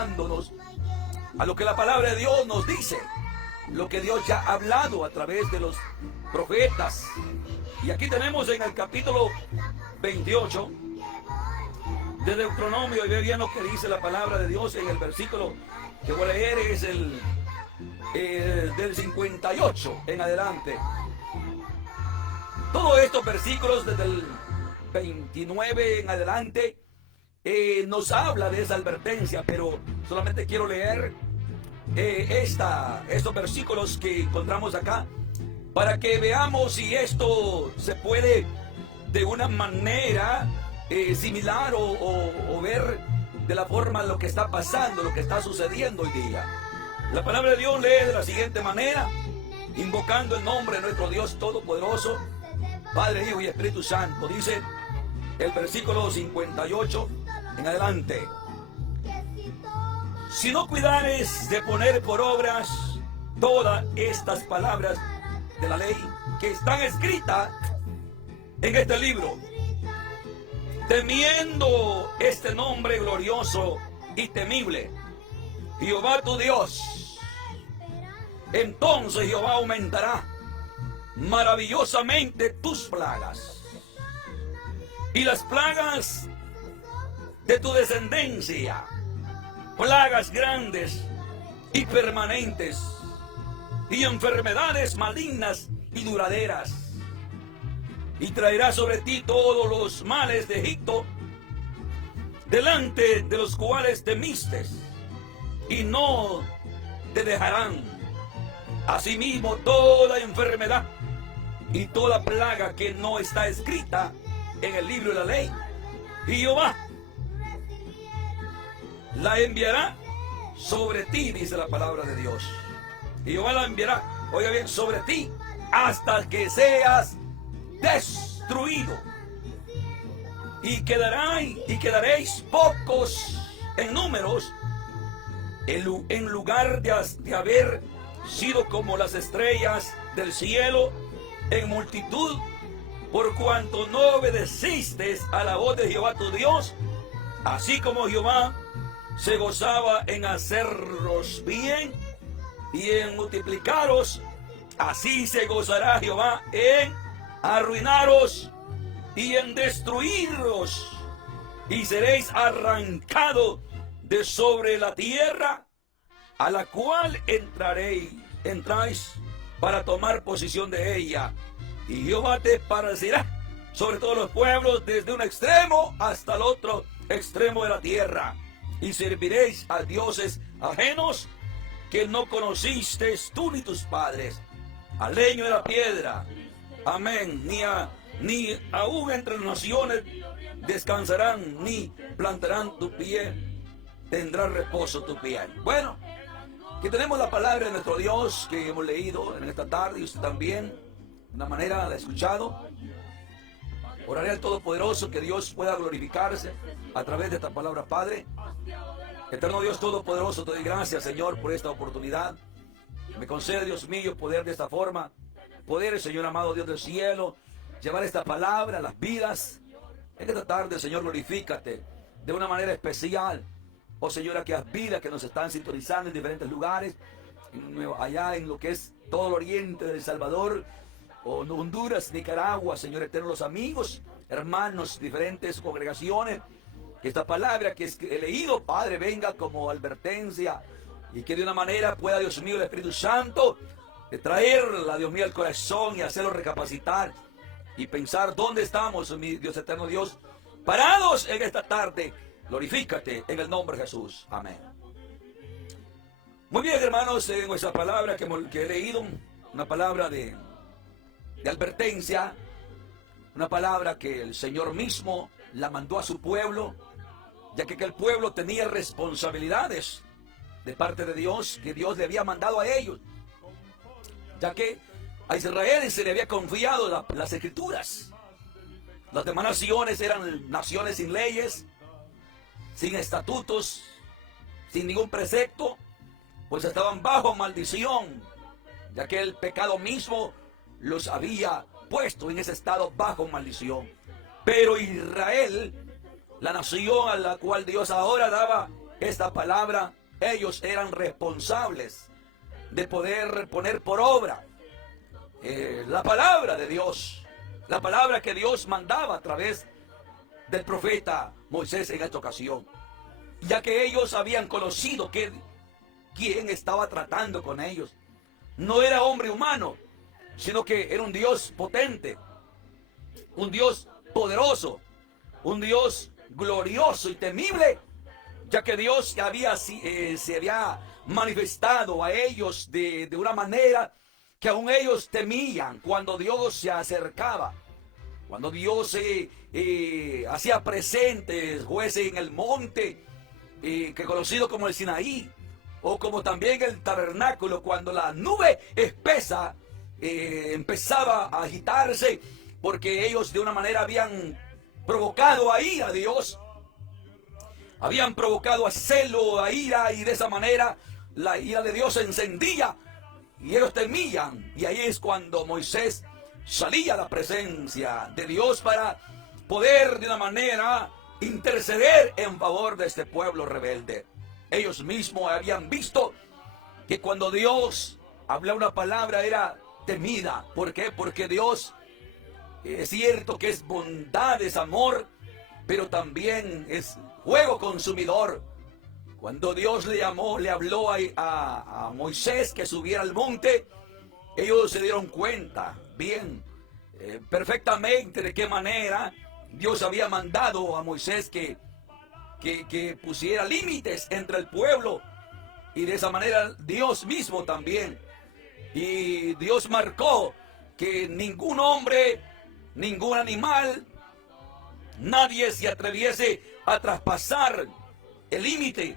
acercándonos a lo que la palabra de Dios nos dice, lo que Dios ya ha hablado a través de los profetas. Y aquí tenemos en el capítulo 28 de Deuteronomio, y ve bien lo que dice la palabra de Dios en el versículo que voy a leer, es el del 58 en adelante. Todos estos versículos desde el 29 en adelante nos habla de esa advertencia, pero solamente quiero leer estos versículos que encontramos acá para que veamos si esto se puede de una manera similar o ver de la forma lo que está pasando, lo que está sucediendo hoy día. La palabra de Dios lee de la siguiente manera, invocando el nombre de nuestro Dios Todopoderoso, Padre, Hijo y Espíritu Santo. Dice el versículo 58 en adelante: si no cuidares de poner por obras todas estas palabras de la ley que están escritas en este libro, temiendo este nombre glorioso y temible, Jehová tu Dios, entonces Jehová aumentará maravillosamente tus plagas y las plagas de tu descendencia, plagas grandes y permanentes, y enfermedades malignas y duraderas, y traerá sobre ti todos los males de Egipto, delante de los cuales temiste, y no te dejarán. Asimismo, toda enfermedad y toda plaga que no está escrita en el libro de la ley, Jehová la enviará sobre ti, dice la palabra de Dios. Jehová la enviará, oiga bien, sobre ti, hasta que seas destruido. Y quedaréis pocos en números, en lugar de haber sido como las estrellas del cielo en multitud, por cuanto no obedeciste a la voz de Jehová tu Dios, así como Jehová se gozaba en haceros bien y en multiplicaros, así se gozará Jehová en arruinaros y en destruiros, y seréis arrancados de sobre la tierra a la cual entráis para tomar posesión de ella, y Jehová te esparcirá sobre todos los pueblos desde un extremo hasta el otro extremo de la tierra, y serviréis a dioses ajenos que no conocisteis tú ni tus padres, al leño de la piedra. Amén. Ni aún entre las naciones descansarán, ni plantarán tu pie, tendrá reposo tu pie. Bueno, que tenemos la palabra de nuestro Dios que hemos leído en esta tarde, y usted también de una manera la ha escuchado. Oraré al Todopoderoso que Dios pueda glorificarse a través de esta palabra. Padre, eterno Dios Todopoderoso, te doy gracias, Señor, por esta oportunidad. Me concede, Dios mío, poder de esta forma, poder, Señor amado Dios del cielo, llevar esta palabra a las vidas. En esta tarde, Señor, glorifícate de una manera especial. Oh, Señor, aquellas vidas que nos están sintonizando en diferentes lugares, allá en lo que es todo el oriente de El Salvador, o Honduras, Nicaragua, Señor eterno, los amigos, hermanos, diferentes congregaciones, que esta palabra que he leído, Padre, venga como advertencia, y que de una manera pueda, Dios mío, el Espíritu Santo de traerla, Dios mío, al corazón y hacerlo recapacitar y pensar dónde estamos, mi Dios eterno Dios, parados en esta tarde. Glorifícate en el nombre de Jesús. Amén. Muy bien, hermanos, en nuestra palabra que he leído, una palabra de advertencia, una palabra que el Señor mismo la mandó a su pueblo, ya que el pueblo tenía responsabilidades de parte de Dios, que Dios le había mandado a ellos, ya que a Israel se le había confiado las escrituras. Las demás naciones eran naciones sin leyes, sin estatutos, sin ningún precepto, pues estaban bajo maldición, ya que el pecado mismo los había puesto en ese estado bajo maldición. Pero Israel, la nación a la cual Dios ahora daba esta palabra, ellos eran responsables de poder poner por obra la palabra de Dios, la palabra que Dios mandaba a través del profeta Moisés en esta ocasión, ya que ellos habían conocido que quien estaba tratando con ellos no era hombre humano, sino que era un Dios potente, un Dios poderoso, un Dios glorioso y temible, ya que Dios se había manifestado a ellos de una manera que aún ellos temían cuando Dios se acercaba, cuando Dios se hacía presente, fuese en el monte, que conocido como el Sinaí, o como también el tabernáculo, cuando la nube espesa empezaba a agitarse, porque ellos de una manera habían provocado a ira a Dios, habían provocado a celo, a ira, y de esa manera la ira de Dios se encendía y ellos temían. Y ahí es cuando Moisés salía a la presencia de Dios para poder de una manera interceder en favor de este pueblo rebelde. Ellos mismos habían visto que cuando Dios habla una palabra era temida. ¿Por qué? Porque Dios es cierto que es bondad, es amor, pero también es fuego consumidor. Cuando Dios le habló a Moisés que subiera al monte, ellos se dieron cuenta bien, perfectamente de qué manera Dios había mandado a Moisés que pusiera límites entre el pueblo, y de esa manera Dios mismo también. Y Dios marcó que ningún hombre, ningún animal, nadie se atreviese a traspasar el límite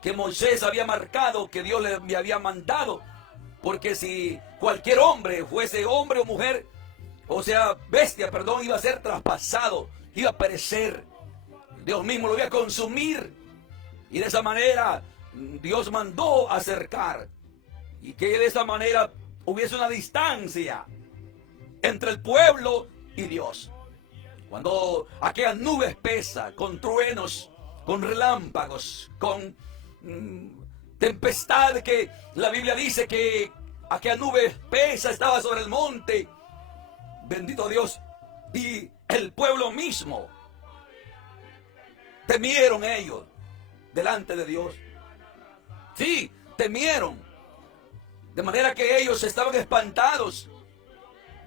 que Moisés había marcado, que Dios le había mandado, porque si cualquier hombre, fuese hombre o mujer, o sea, bestia, perdón, iba a ser traspasado, iba a perecer, Dios mismo lo iba a consumir. Y de esa manera Dios mandó acercar, y que de esa manera hubiese una distancia entre el pueblo y Dios. Cuando aquella nube espesa, con truenos, con relámpagos, con tempestad, que la Biblia dice que aquella nube espesa estaba sobre el monte, bendito Dios, y el pueblo mismo temieron ellos delante de Dios. Sí, temieron, de manera que ellos estaban espantados.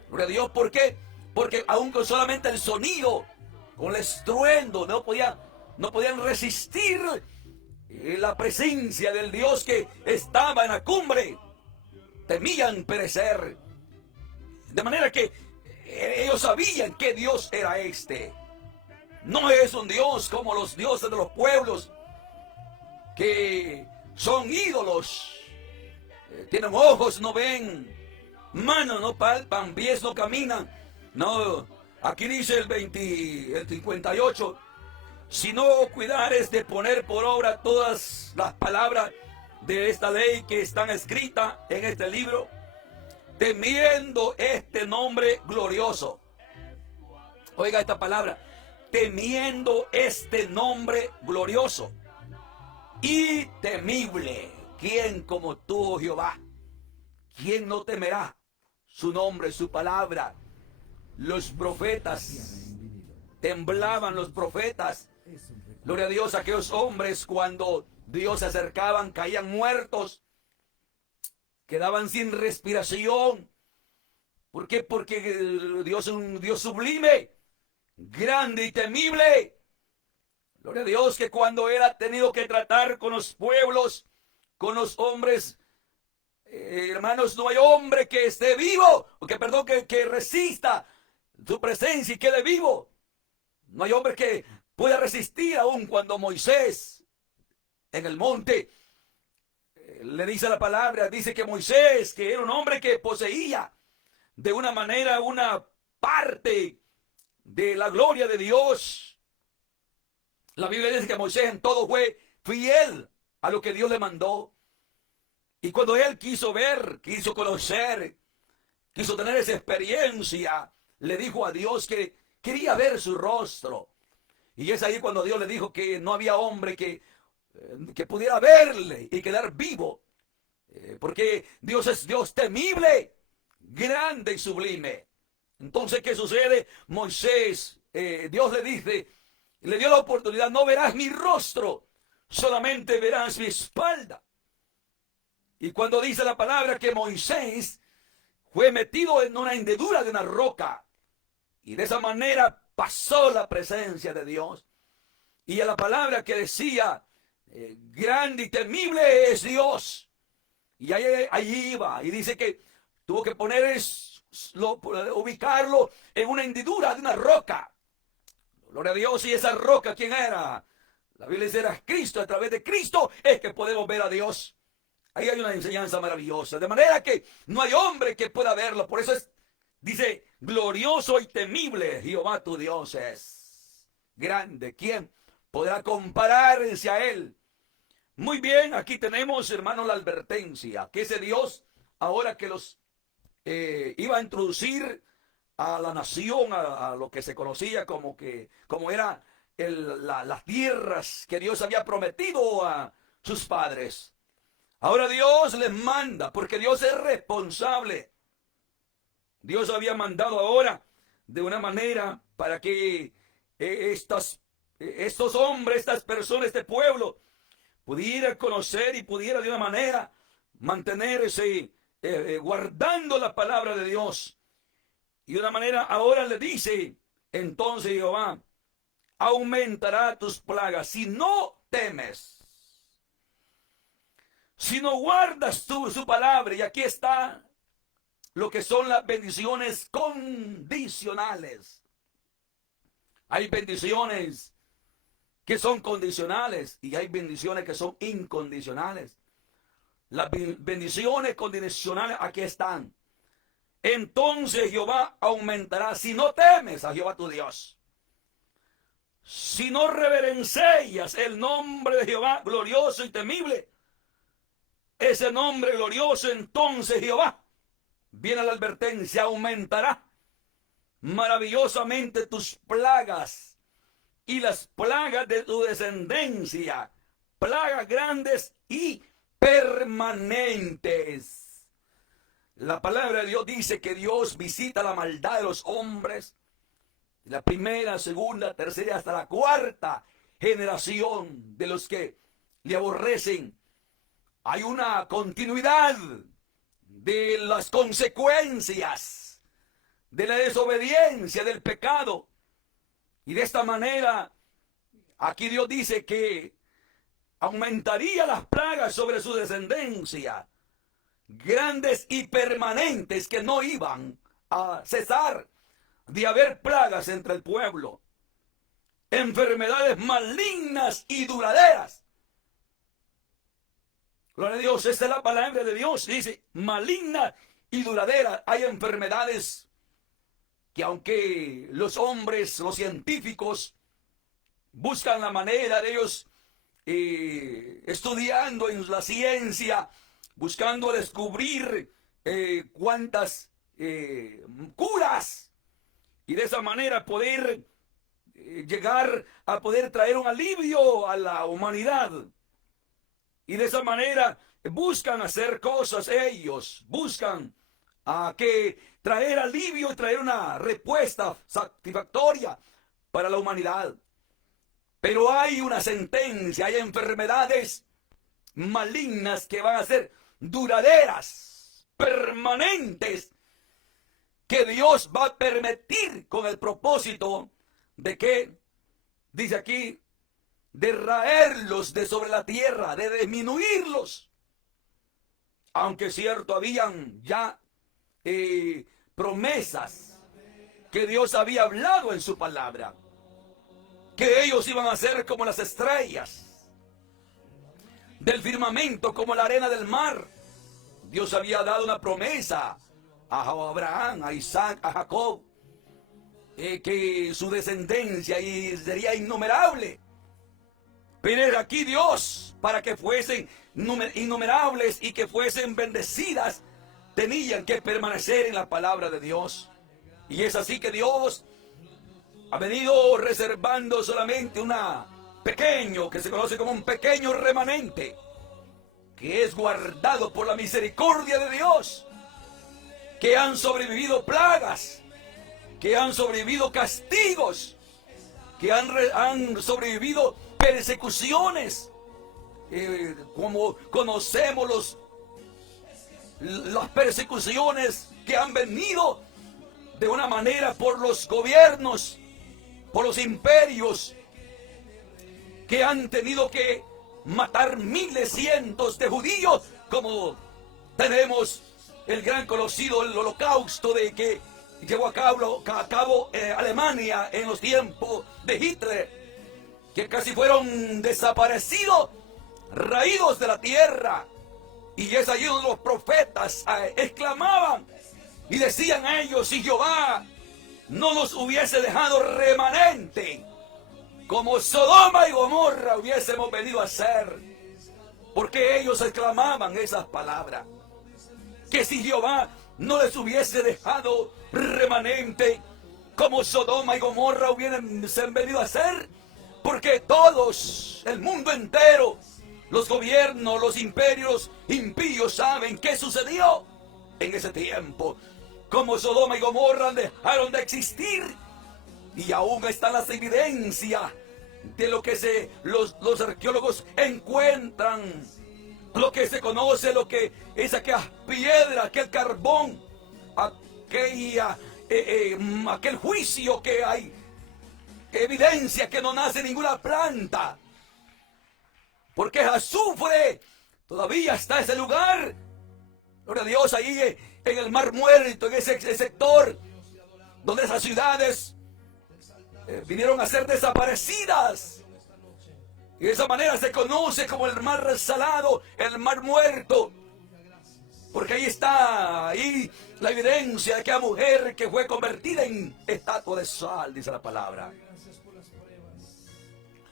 Gloria a Dios. ¿Por qué? Porque aún con solamente el sonido, con el estruendo, no podían resistir la presencia del Dios que estaba en la cumbre. Temían perecer. De manera que ellos sabían que Dios era este. No es un Dios como los dioses de los pueblos, que son ídolos. Tienen ojos, no ven; manos, no palpan; pies, no caminan. No, aquí dice el 58, si no cuidares de poner por obra todas las palabras de esta ley que están escritas en este libro, temiendo este nombre glorioso. Oiga esta palabra, temiendo este nombre glorioso y temible. ¿Quién como tú, oh Jehová? ¿Quién no temerá su nombre, su palabra? Los profetas, temblaban los profetas. Gloria a Dios, aquellos hombres cuando Dios se acercaban caían muertos, quedaban sin respiración. ¿Por qué? Porque Dios es un Dios sublime, grande y temible. Gloria a Dios, que cuando Él ha tenido que tratar con los pueblos, con los hombres, hermanos, no hay hombre que esté vivo, que resista su presencia y quede vivo. No hay hombre que pueda resistir, aún cuando Moisés en el monte le dice la palabra, dice que Moisés, que era un hombre que poseía de una manera una parte de la gloria de Dios. La Biblia dice que Moisés en todo fue fiel a lo que Dios le mandó. Y cuando él quiso ver, quiso conocer, quiso tener esa experiencia, le dijo a Dios que quería ver su rostro. Y es ahí cuando Dios le dijo que no había hombre que que pudiera verle y quedar vivo, porque Dios es Dios temible, grande y sublime. Entonces, ¿qué sucede? Moisés, Dios le dice, le dio la oportunidad: no verás mi rostro, solamente verás mi espalda. Y cuando dice la palabra que Moisés fue metido en una hendidura de una roca, y de esa manera pasó la presencia de Dios, y a la palabra que decía, grande y temible es Dios, y allí iba, y dice que tuvo que ubicarlo en una hendidura de una roca. Gloria a Dios. Y esa roca, ¿quién era? La Biblia dice, era Cristo. A través de Cristo es que podemos ver a Dios. Ahí hay una enseñanza maravillosa, de manera que no hay hombre que pueda verlo. Por eso dice, glorioso y temible Jehová tu Dios es. Grande, ¿quién podrá compararse a él? Muy bien, aquí tenemos, hermanos, la advertencia, que ese Dios, ahora que los iba a introducir a la nación, a lo que se conocía como era las tierras que Dios había prometido a sus padres. Ahora Dios les manda, porque Dios es responsable. Dios había mandado ahora de una manera para que estos hombres, estas personas, este pueblo, pudiera conocer y pudiera de una manera mantenerse guardando la palabra de Dios. Y de una manera ahora le dice, entonces Jehová aumentará tus plagas si no temes, si no guardas tú su palabra. Y aquí está lo que son las bendiciones condicionales. Hay bendiciones que son condicionales y hay bendiciones que son incondicionales. Las bendiciones condicionales aquí están. Entonces Jehová aumentará si no temes a Jehová tu Dios, si no reverencias el nombre de Jehová glorioso y temible, ese nombre glorioso. Entonces Jehová, viene la advertencia, aumentará maravillosamente tus plagas y las plagas de tu descendencia, plagas grandes y permanentes. La palabra de Dios dice que Dios visita la maldad de los hombres, la primera, segunda, tercera, hasta la cuarta generación de los que le aborrecen. Hay una continuidad de las consecuencias de la desobediencia, del pecado. Y de esta manera, aquí Dios dice que aumentaría las plagas sobre su descendencia, grandes y permanentes, que no iban a cesar de haber plagas entre el pueblo, enfermedades malignas y duraderas. Gloria a Dios, esta es la palabra de Dios, dice maligna y duradera. Hay enfermedades que, aunque los hombres, los científicos, buscan la manera de ellos, estudiando en la ciencia, buscando descubrir cuántas curas, y de esa manera poder llegar a poder traer un alivio a la humanidad. Y de esa manera buscan hacer cosas, ellos buscan traer alivio y traer una respuesta satisfactoria para la humanidad. Pero hay una sentencia, hay enfermedades malignas que van a ser duraderas, permanentes, que Dios va a permitir con el propósito de que, dice aquí, de raerlos de sobre la tierra, de disminuirlos. Aunque cierto, habían ya promesas que Dios había hablado en su palabra, que ellos iban a ser como las estrellas del firmamento, como la arena del mar. Dios había dado una promesa a Abraham, a Isaac, a Jacob, que su descendencia sería innumerable. Pero aquí Dios, para que fuesen innumerables y que fuesen bendecidas, tenían que permanecer en la palabra de Dios. Y es así que Dios ha venido reservando solamente una pequeño, que se conoce como un pequeño remanente, que es guardado por la misericordia de Dios, que han sobrevivido plagas, que han sobrevivido castigos, que han sobrevivido persecuciones, como conocemos las persecuciones que han venido de una manera por los gobiernos, por los imperios, que han tenido que matar miles, cientos de judíos, como tenemos el gran conocido, el holocausto que llevó a cabo Alemania en los tiempos de Hitler, que casi fueron desaparecidos, raídos de la tierra. Y es allí donde los profetas exclamaban y decían a ellos: si Jehová no nos hubiese dejado remanente, como Sodoma y Gomorra hubiésemos venido a ser. Porque ellos exclamaban esas palabras, que si Jehová no les hubiese dejado remanente, como Sodoma y Gomorra hubiesen venido a ser. Porque todos, el mundo entero, los gobiernos, los imperios impíos saben qué sucedió en ese tiempo. Como Sodoma y Gomorra dejaron de existir, y aún están las evidencias de lo que los arqueólogos encuentran, lo que se conoce, lo que es aquellas piedras, aquel carbón, aquel juicio que hay, evidencia que no nace ninguna planta, porque es azufre. Todavía está ese lugar, gloria a Dios, ahí en el Mar Muerto, en ese sector donde esas ciudades vinieron a ser desaparecidas. Y de esa manera se conoce como el Mar Salado, el Mar Muerto, porque ahí está la evidencia de aquella mujer que fue convertida en estatua de sal, dice la palabra.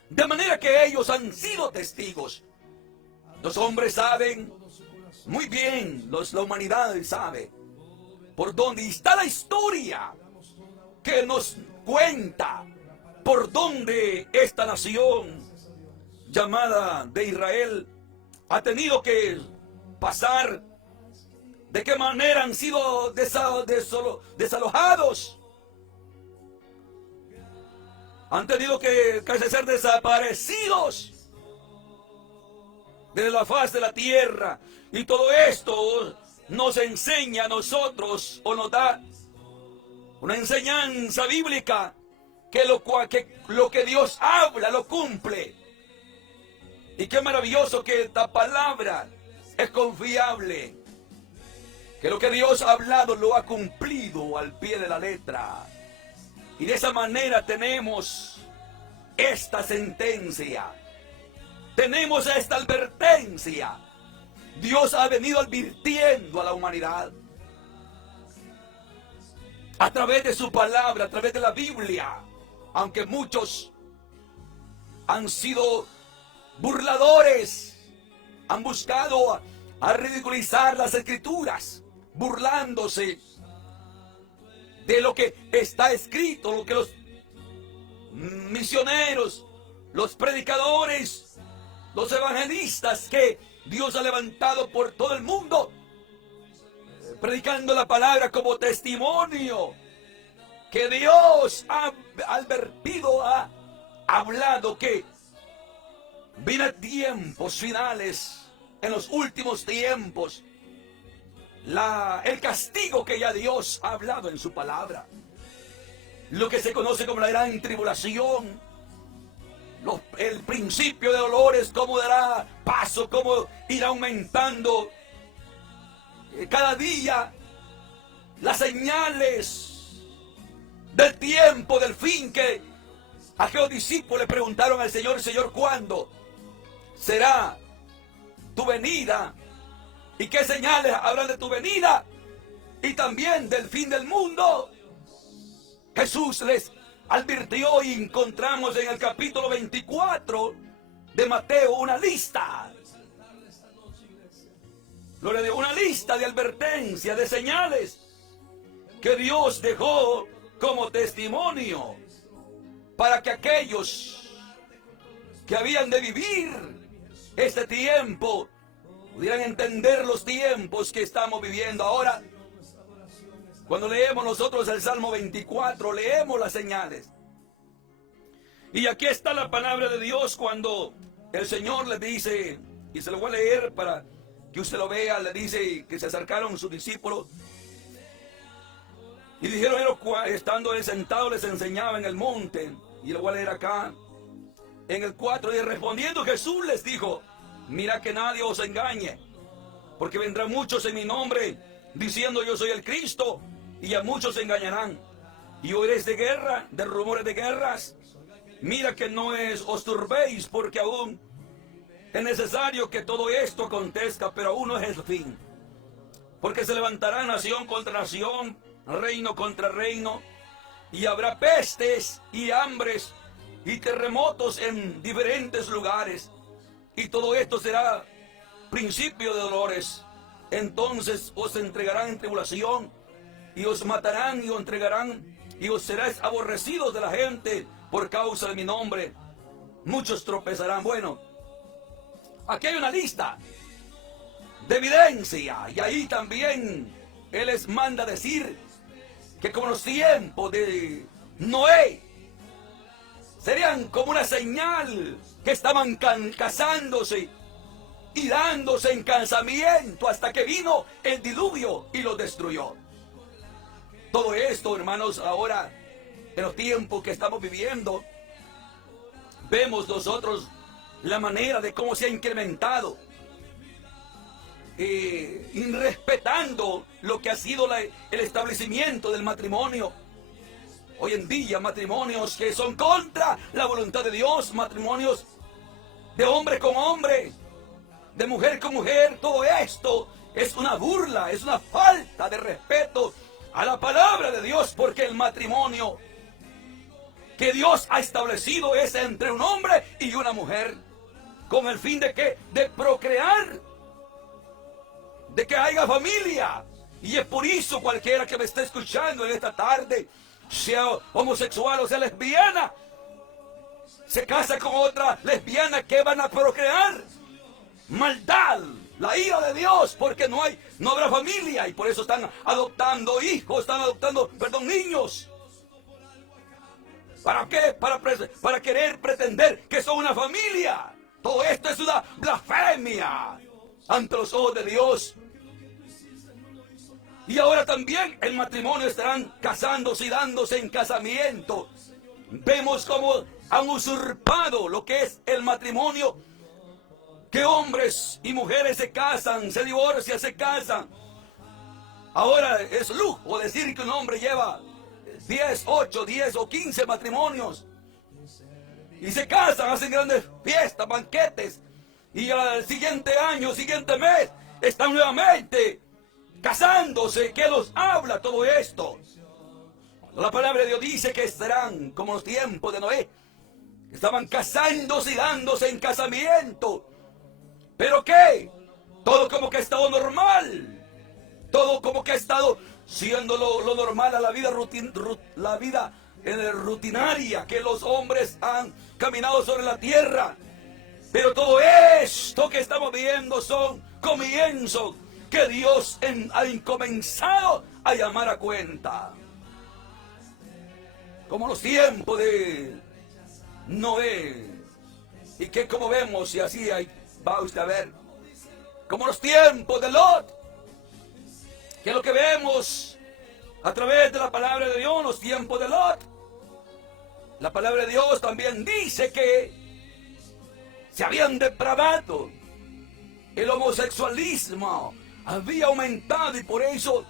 De manera que ellos han sido testigos. Los hombres saben muy bien, la humanidad sabe por dónde está la historia que nos cuenta por dónde esta nación llamada de Israel ha tenido que pasar, de qué manera han sido desalojados, han tenido que ser desaparecidos de la faz de la tierra. Y todo esto nos enseña a nosotros, o nos da una enseñanza bíblica, que lo que Dios habla lo cumple. Y qué maravilloso que esta palabra es confiable, que lo que Dios ha hablado lo ha cumplido al pie de la letra. Y de esa manera tenemos esta sentencia, tenemos esta advertencia. Dios ha venido advirtiendo a la humanidad a través de su palabra, a través de la Biblia. Aunque muchos han sido burladores, han buscado a ridiculizar las Escrituras, burlándose de lo que está escrito, lo que los misioneros, los predicadores, los evangelistas que Dios ha levantado por todo el mundo, predicando la palabra como testimonio, que Dios ha advertido, ha hablado que vienen tiempos finales, en los últimos tiempos, el castigo que ya Dios ha hablado en su palabra, lo que se conoce como la gran tribulación, el principio de dolores, cómo dará paso, cómo irá aumentando cada día, las señales del tiempo, del fin, que aquellos discípulos le preguntaron al Señor: Señor, ¿cuándo será tu venida? ¿Y qué señales habrán de tu venida? Y también del fin del mundo. Jesús les advirtió, y encontramos en el capítulo 24 de Mateo una lista. Gloria a Dios, una lista de advertencias, de señales que Dios dejó como testimonio para que aquellos que habían de vivir este tiempo, pudieran entender los tiempos que estamos viviendo ahora. Cuando leemos nosotros el Salmo 24, leemos las señales. Y aquí está la palabra de Dios cuando el Señor le dice, y se lo voy a leer para que usted lo vea, le dice que se acercaron sus discípulos y dijeron, estando él sentado, les enseñaba en el monte. Y lo voy a leer acá en el 4, y respondiendo Jesús les dijo, mira que nadie os engañe, porque vendrán muchos en mi nombre diciendo yo soy el Cristo, y a muchos se engañarán. Y oiréis de guerra, de rumores de guerras. Mira que no os turbéis, porque aún es necesario que todo esto acontezca, pero aún no es el fin. Porque se levantará nación contra nación, reino contra reino, y habrá pestes y hambres y terremotos en diferentes lugares. Y todo esto será principio de dolores. Entonces os entregarán en tribulación, y os matarán y os entregarán, y os seréis aborrecidos de la gente por causa de mi nombre. Muchos tropezarán. Bueno, aquí hay una lista de evidencia, y ahí también Él les manda decir que como los tiempos de Noé serían como una señal, que estaban casándose y dándose en casamiento hasta que vino el diluvio y los destruyó. Todo esto, hermanos, ahora en los tiempos que estamos viviendo, vemos nosotros la manera de cómo se ha incrementado, irrespetando lo que ha sido el establecimiento del matrimonio. Hoy en día matrimonios que son contra la voluntad de Dios, matrimonios de hombre con hombre, de mujer con mujer. Todo esto es una burla, es una falta de respeto a la palabra de Dios, porque el matrimonio que Dios ha establecido es entre un hombre y una mujer, con el fin de ¿qué? De procrear, de que haya familia. Y es por eso cualquiera que me esté escuchando en esta tarde, sea homosexual o sea lesbiana, se casa con otra lesbiana, que van a procrear maldad, la ira de Dios, porque no habrá familia, y por eso están adoptando hijos, niños. ¿Para qué? Para querer pretender que son una familia. Todo esto es una blasfemia ante los ojos de Dios. Y ahora también el matrimonio estarán casándose y dándose en casamiento. Vemos cómo han usurpado lo que es el matrimonio, que hombres y mujeres se casan, se divorcian, se casan. Ahora es lujo decir que un hombre lleva 10, 8, 10 o 15 matrimonios. Y se casan, hacen grandes fiestas, banquetes. Y al siguiente año, siguiente mes, están nuevamente casándose. ¿Qué los habla todo esto? La palabra de Dios dice que serán como los tiempos de Noé. Estaban casándose y dándose en casamiento. ¿Pero qué? Todo como que ha estado normal. Todo como que ha estado siendo lo normal a la vida rutinaria que los hombres han caminado sobre la tierra. Pero todo esto que estamos viendo son comienzos que Dios ha comenzado a llamar a cuenta. Como los tiempos de Noé. Y que como vemos, y así va usted a ver, como los tiempos de Lot, que es lo que vemos a través de la palabra de Dios, los tiempos de Lot. La palabra de Dios también dice que se habían depravado, el homosexualismo había aumentado, y por eso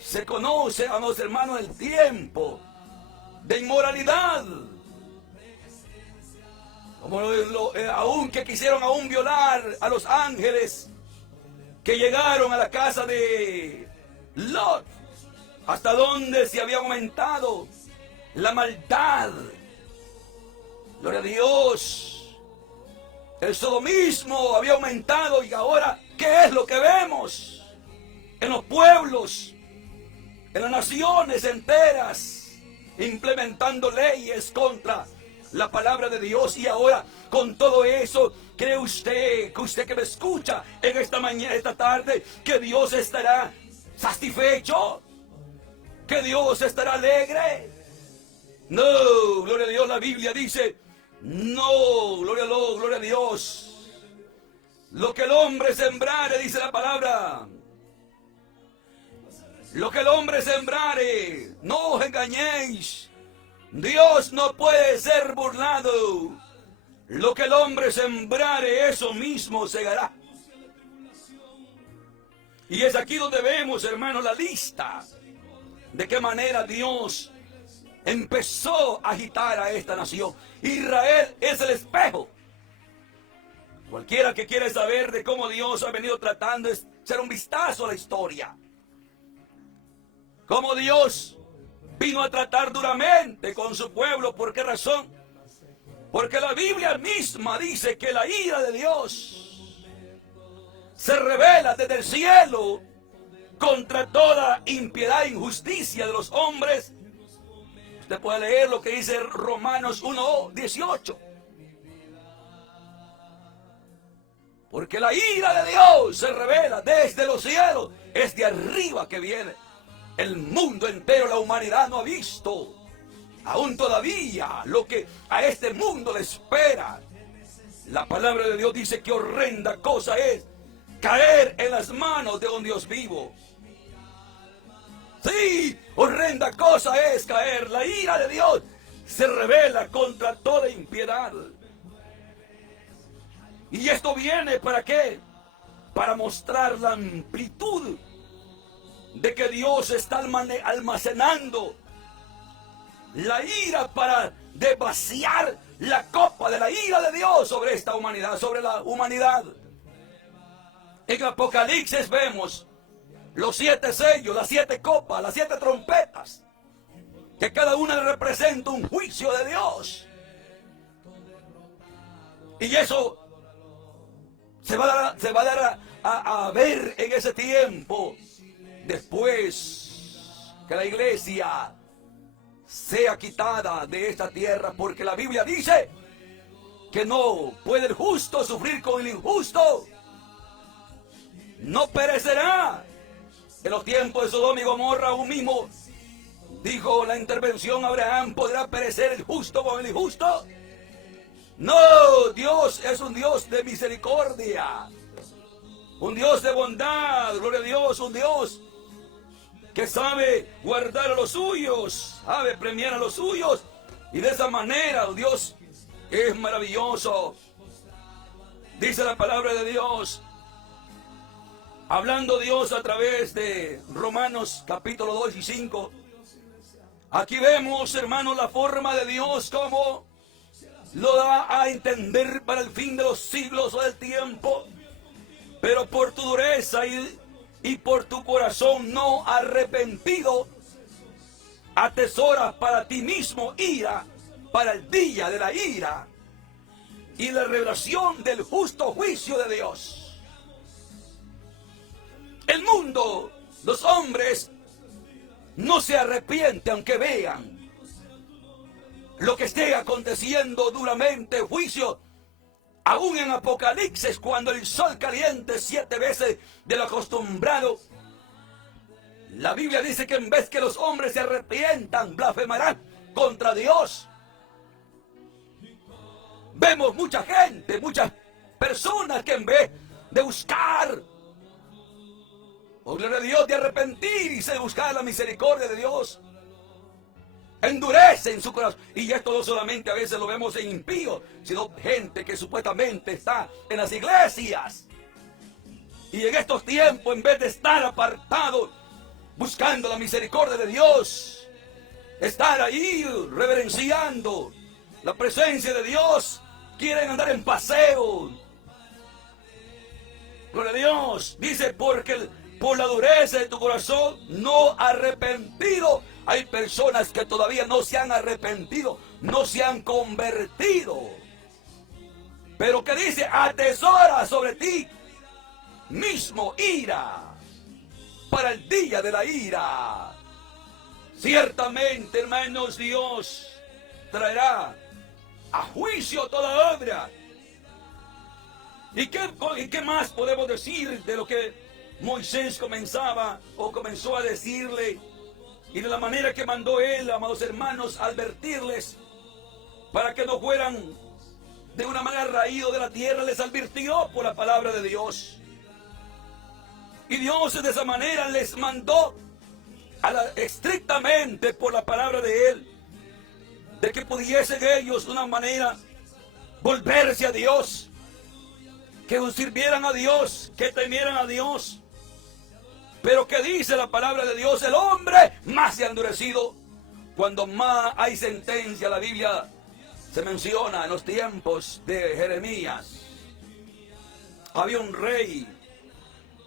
se conoce a los hermanos el tiempo de inmoralidad. Como aún que quisieron violar a los ángeles que llegaron a la casa de Lot, hasta donde se había aumentado la maldad. Gloria a Dios. El sodomismo había aumentado, y ahora, ¿qué es lo que vemos? En los pueblos, en las naciones enteras, implementando leyes contra la palabra de Dios. Y ahora, con todo eso, ¿cree usted que me escucha en esta mañana, esta tarde, que Dios estará satisfecho? ¿Que Dios estará alegre? No, gloria a Dios, la Biblia dice, no, gloria a Dios. Lo que el hombre sembrare, dice la palabra. Lo que el hombre sembrare, no os engañéis. Dios no puede ser burlado. Lo que el hombre sembrare, eso mismo segará. Y es aquí donde vemos, hermanos, la lista de qué manera Dios empezó a agitar a esta nación. Israel es el espejo. Cualquiera que quiere saber de cómo Dios ha venido tratando, es echar un vistazo a la historia. Cómo Dios vino a tratar duramente con su pueblo. ¿Por qué razón? Porque la Biblia misma dice que la ira de Dios se revela desde el cielo contra toda impiedad e injusticia de los hombres. Usted puede leer lo que dice Romanos 1:18. Porque la ira de Dios se revela desde los cielos. Es de arriba que viene. El mundo entero, la humanidad no ha visto aún todavía lo que a este mundo le espera. La palabra de Dios dice que horrenda cosa es caer en las manos de un Dios vivo. Sí, horrenda cosa es caer. La ira de Dios se revela contra toda impiedad. ¿Y esto viene para qué? Para mostrar la amplitud de que Dios está almacenando la ira para vaciar la copa de la ira de Dios sobre esta humanidad, sobre la humanidad. En Apocalipsis vemos los 7 sellos, las 7 copas, las 7 trompetas, que cada una representa un juicio de Dios. Y eso se va a dar a ver en ese tiempo, después que la iglesia sea quitada de esta tierra, porque la Biblia dice que no puede el justo sufrir con el injusto, no perecerá. En los tiempos de Sodoma y Gomorra, aún mismo dijo la intervención Abraham, ¿podrá perecer el justo con el injusto? No, Dios es un Dios de misericordia, un Dios de bondad, gloria a Dios, un Dios que sabe guardar a los suyos, sabe premiar a los suyos, y de esa manera Dios es maravilloso. Dice la palabra de Dios, hablando Dios a través de Romanos capítulo 2 y 5, aquí vemos, hermanos, la forma de Dios como lo da a entender para el fin de los siglos o del tiempo. Pero por tu dureza y por tu corazón no arrepentido, atesoras para ti mismo ira para el día de la ira y la revelación del justo juicio de Dios. El mundo, los hombres, no se arrepienten aunque vean lo que esté aconteciendo duramente, juicio. Aún en Apocalipsis, cuando el sol caliente 7 veces de lo acostumbrado, la Biblia dice que en vez que los hombres se arrepientan, blasfemarán contra Dios. Vemos mucha gente, muchas personas que en vez de buscar, oh gloria a Dios, de arrepentirse, de buscar la misericordia de Dios, endurecen su corazón. Y esto no solamente a veces lo vemos en impíos, sino gente que supuestamente está en las iglesias. Y en estos tiempos, en vez de estar apartados, buscando la misericordia de Dios, estar ahí reverenciando la presencia de Dios, quieren andar en paseo. Gloria a Dios. Dice, porque por la dureza de tu corazón no arrepentido. Hay personas que todavía no se han arrepentido, no se han convertido. Pero que dice, atesora sobre ti mismo ira para el día de la ira. Ciertamente, hermanos, Dios traerá a juicio toda obra. ¿Y qué más podemos decir de lo que Moisés comenzó a decirle? Y de la manera que mandó él, amados hermanos, a advertirles para que no fueran de una manera raídos de la tierra, les advirtió por la palabra de Dios. Y Dios de esa manera les mandó estrictamente por la palabra de él, de que pudiesen ellos de una manera volverse a Dios, que sirvieran a Dios, que temieran a Dios. Pero que dice la palabra de Dios, el hombre más se ha endurecido. Cuando más hay sentencia, la Biblia se menciona en los tiempos de Jeremías. Había un rey,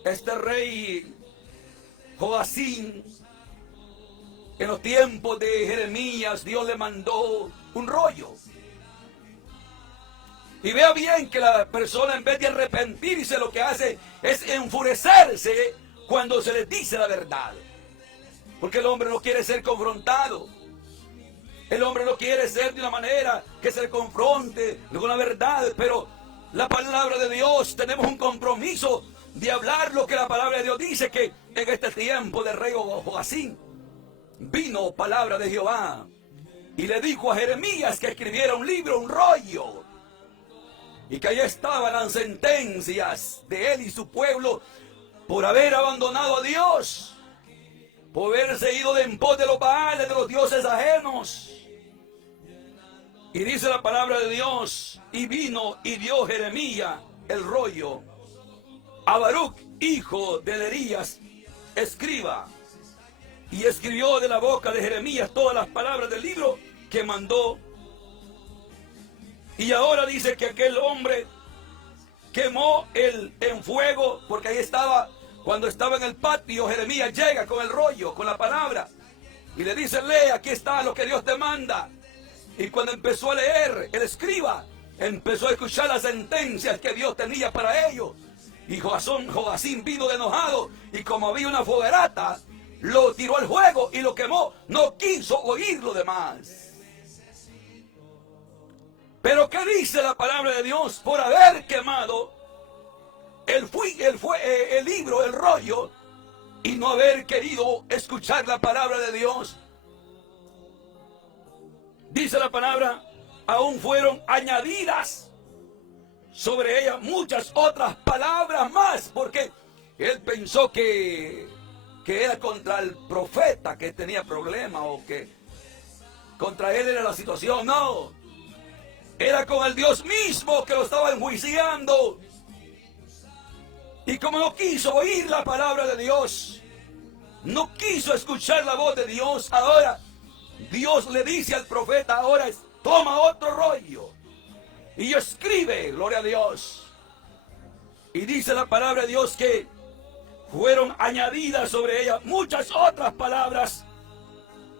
este rey Joacim. En los tiempos de Jeremías, Dios le mandó un rollo. Y vea bien que la persona, en vez de arrepentirse, lo que hace es enfurecerse cuando se le dice la verdad. Porque el hombre no quiere ser confrontado. El hombre no quiere ser de una manera que se le confronte con la verdad. Pero la palabra de Dios, tenemos un compromiso de hablar lo que la palabra de Dios dice, que en este tiempo del rey Joacim vino palabra de Jehová y le dijo a Jeremías que escribiera un libro, un rollo, y que ahí estaban las sentencias de él y su pueblo por haber abandonado a Dios, por haberse ido en pos de los baales, de los dioses ajenos. Y dice la palabra de Dios, y vino y dio Jeremías el rollo a Baruch, hijo de Nerías, escriba, y escribió de la boca de Jeremías todas las palabras del libro que mandó. Y ahora dice que aquel hombre quemó en fuego, porque ahí estaba, cuando estaba en el patio, Jeremías llega con el rollo, con la palabra, y le dice, lee, aquí está lo que Dios te manda. Y cuando empezó a leer, el escriba empezó a escuchar las sentencias que Dios tenía para ellos. Y Joacim vino de enojado, y como había una fogarata, lo tiró al fuego y lo quemó. No quiso oír lo demás. Pero ¿qué dice la palabra de Dios? Por haber quemado el libro, el rollo, y no haber querido escuchar la palabra de Dios, dice la palabra, aún fueron añadidas sobre ella muchas otras palabras más, porque él pensó que era contra el profeta que tenía problemas, o que contra él era la situación. No, era con el Dios mismo que lo estaba enjuiciando. Y como no quiso oír la palabra de Dios, no quiso escuchar la voz de Dios, ahora Dios le dice al profeta, ahora toma otro rollo y escribe, gloria a Dios. Y dice la palabra de Dios que fueron añadidas sobre ella muchas otras palabras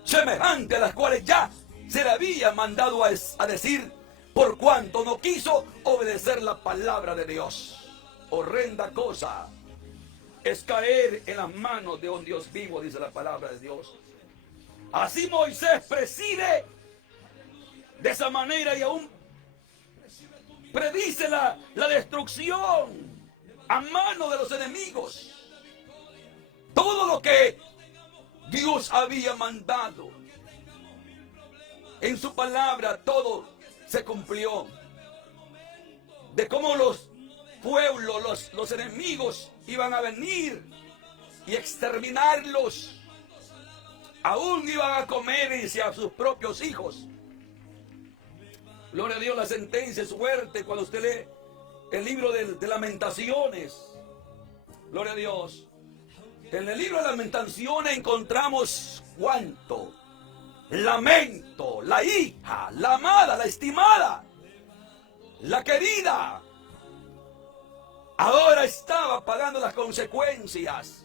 semejantes a las cuales ya se le había mandado a decir, por cuanto no quiso obedecer la palabra de Dios. Horrenda cosa es caer en las manos de un Dios vivo, dice la palabra de Dios. Así Moisés preside de esa manera y aún predice la destrucción a mano de los enemigos. Todo lo que Dios había mandado en su palabra, todo se cumplió. De cómo los pueblos, los enemigos iban a venir y exterminarlos. Aún iban a comerse a sus propios hijos. Gloria a Dios, la sentencia es fuerte cuando usted lee el libro de Lamentaciones. Gloria a Dios. En el libro de Lamentaciones encontramos cuánto lamento, la hija, la amada, la estimada, la querida, ahora estaba pagando las consecuencias.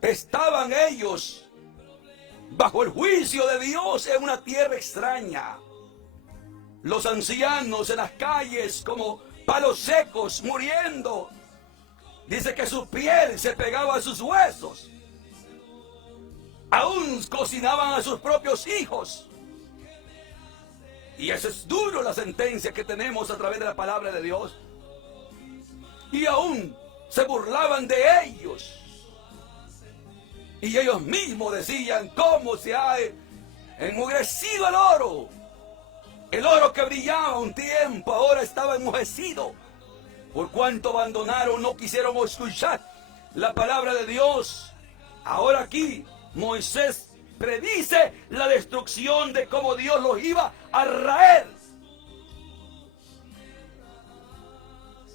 Estaban ellos bajo el juicio de Dios en una tierra extraña. Los ancianos en las calles como palos secos, muriendo. Dice que su piel se pegaba a sus huesos. Aún cocinaban a sus propios hijos. Y eso es duro, la sentencia que tenemos a través de la palabra de Dios. Y aún se burlaban de ellos. Y ellos mismos decían: ¿cómo se ha enmugrecido el oro? El oro que brillaba un tiempo ahora estaba enmojecido. Por cuanto abandonaron, no quisieron escuchar la palabra de Dios. Ahora aquí Moisés predice la destrucción de cómo Dios los iba a raer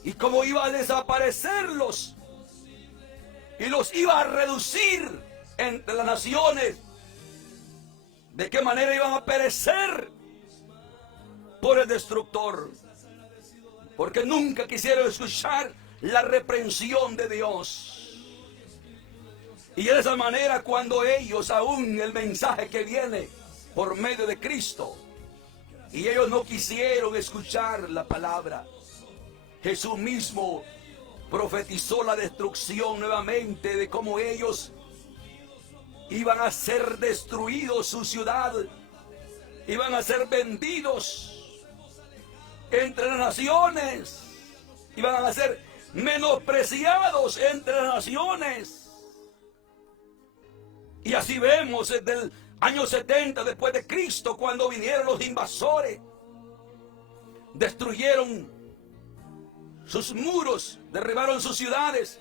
y cómo iba a desaparecerlos y los iba a reducir entre las naciones. De qué manera iban a perecer por el destructor, porque nunca quisieron escuchar la reprensión de Dios. Y de esa manera, cuando ellos, aún el mensaje que viene por medio de Cristo, y ellos no quisieron escuchar la palabra, Jesús mismo profetizó la destrucción nuevamente, de cómo ellos iban a ser destruidos, su ciudad, iban a ser vendidos entre las naciones, iban a ser menospreciados entre las naciones. Y así vemos desde el año 70 después de Cristo, cuando vinieron los invasores, destruyeron sus muros, derribaron sus ciudades,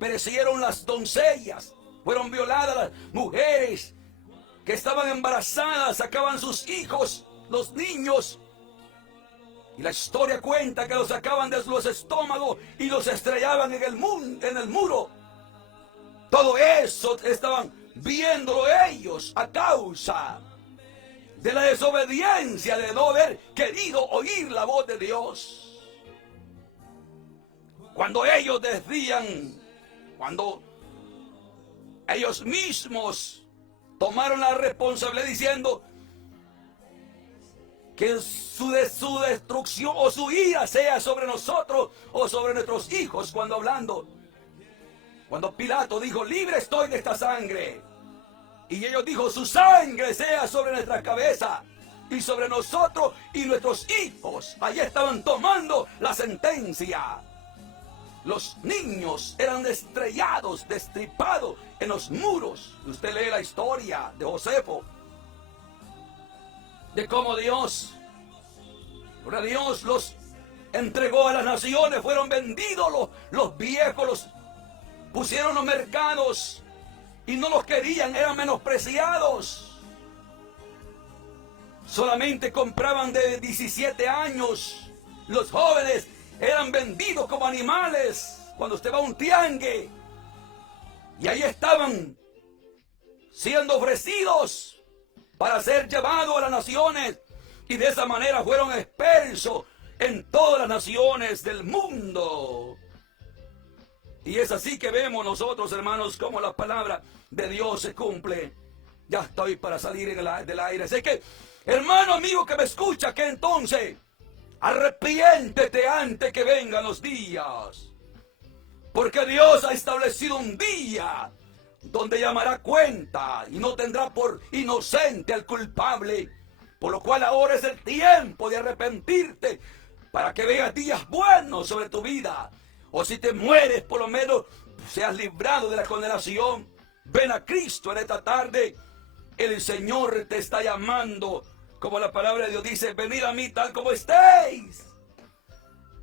perecieron las doncellas, fueron violadas las mujeres que estaban embarazadas, sacaban sus hijos, los niños, y la historia cuenta que los sacaban de los estómagos y los estrellaban en el muro. Todo eso estaban viéndolo ellos a causa de la desobediencia, de no haber querido oír la voz de Dios. Cuando ellos decían, cuando ellos mismos tomaron la responsabilidad diciendo que su destrucción o su ira sea sobre nosotros o sobre nuestros hijos, cuando Pilato dijo: libre estoy de esta sangre, y ellos dijo: su sangre sea sobre nuestra cabeza y sobre nosotros y nuestros hijos. Allí estaban tomando la sentencia. Los niños eran estrellados, destripados en los muros. Usted lee la historia de Josefo, de cómo Dios los entregó a las naciones, fueron vendidos los viejos, los pusieron los mercados y no los querían, eran menospreciados. Solamente compraban de 17 años. Los jóvenes eran vendidos como animales. Cuando usted va a un tiangue, y ahí estaban siendo ofrecidos para ser llevados a las naciones, y de esa manera fueron expulsados en todas las naciones del mundo. Y es así que vemos nosotros, hermanos, cómo la palabra de Dios se cumple. Ya estoy para salir del aire. Así que, hermano, amigo que me escucha, que entonces arrepiéntete antes que vengan los días. Porque Dios ha establecido un día donde llamará cuenta y no tendrá por inocente al culpable. Por lo cual ahora es el tiempo de arrepentirte para que veas días buenos sobre tu vida. O si te mueres, por lo menos seas librado de la condenación. Ven a Cristo en esta tarde. El Señor te está llamando. Como la palabra de Dios dice: venid a mí tal como estéis,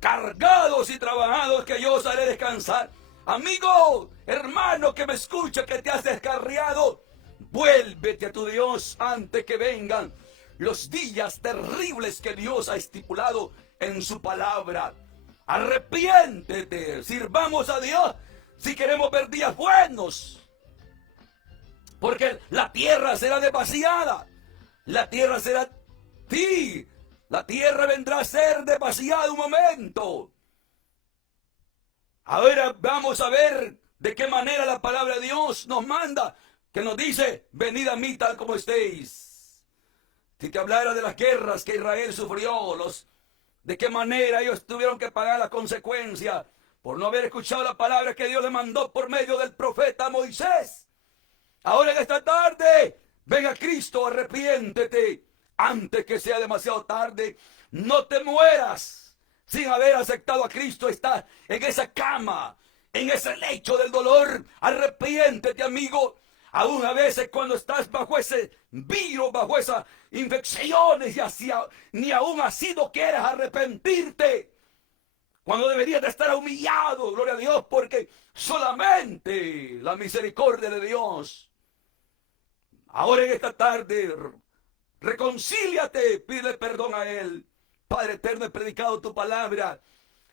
cargados y trabajados, que yo os haré descansar. Amigo, hermano que me escucha, que te has descarriado, vuélvete a tu Dios antes que vengan los días terribles que Dios ha estipulado en su palabra. Arrepiéntete, sirvamos a Dios si queremos ver días buenos, porque la tierra será demasiada, la tierra será ti, la tierra vendrá a ser demasiada un momento. Ahora vamos a ver de qué manera la palabra de Dios nos manda, que nos dice: venid a mí tal como estéis. Si te hablara de las guerras que Israel sufrió, de qué manera ellos tuvieron que pagar la consecuencia por no haber escuchado la palabra que Dios le mandó por medio del profeta Moisés. Ahora en esta tarde, ven a Cristo, arrepiéntete antes que sea demasiado tarde. No te mueras sin haber aceptado a Cristo. Estás en esa cama, en ese lecho del dolor. Arrepiéntete, amigo. Aún a veces cuando estás bajo ese virus, bajo esas infecciones, ni aún así no quieres arrepentirte. Cuando deberías de estar humillado, gloria a Dios, porque solamente la misericordia de Dios. Ahora en esta tarde, reconcíliate, pide perdón a Él. Padre eterno, he predicado tu palabra.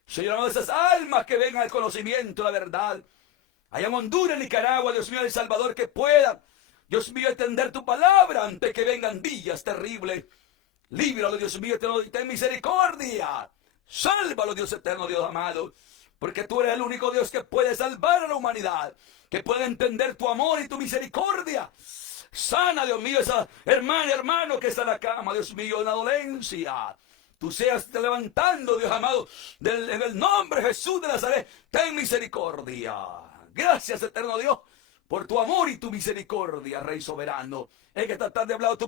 Señor, de esas almas que vengan al conocimiento de la verdad. Allá en Honduras, Nicaragua, Dios mío, El Salvador, que puedan, Dios mío, entender tu palabra antes que vengan días terribles. Líbralo, Dios mío, ten misericordia. Sálvalo, Dios eterno, Dios amado. Porque tú eres el único Dios que puede salvar a la humanidad. Que puede entender tu amor y tu misericordia. Sana, Dios mío, esa hermana, hermano que está en la cama, Dios mío, en la dolencia. Tú seas levantando, Dios amado, en el nombre de Jesús de Nazaret. Ten misericordia. Gracias, eterno Dios, por tu amor y tu misericordia, Rey soberano. Es que esta tarde he hablado tu palabra.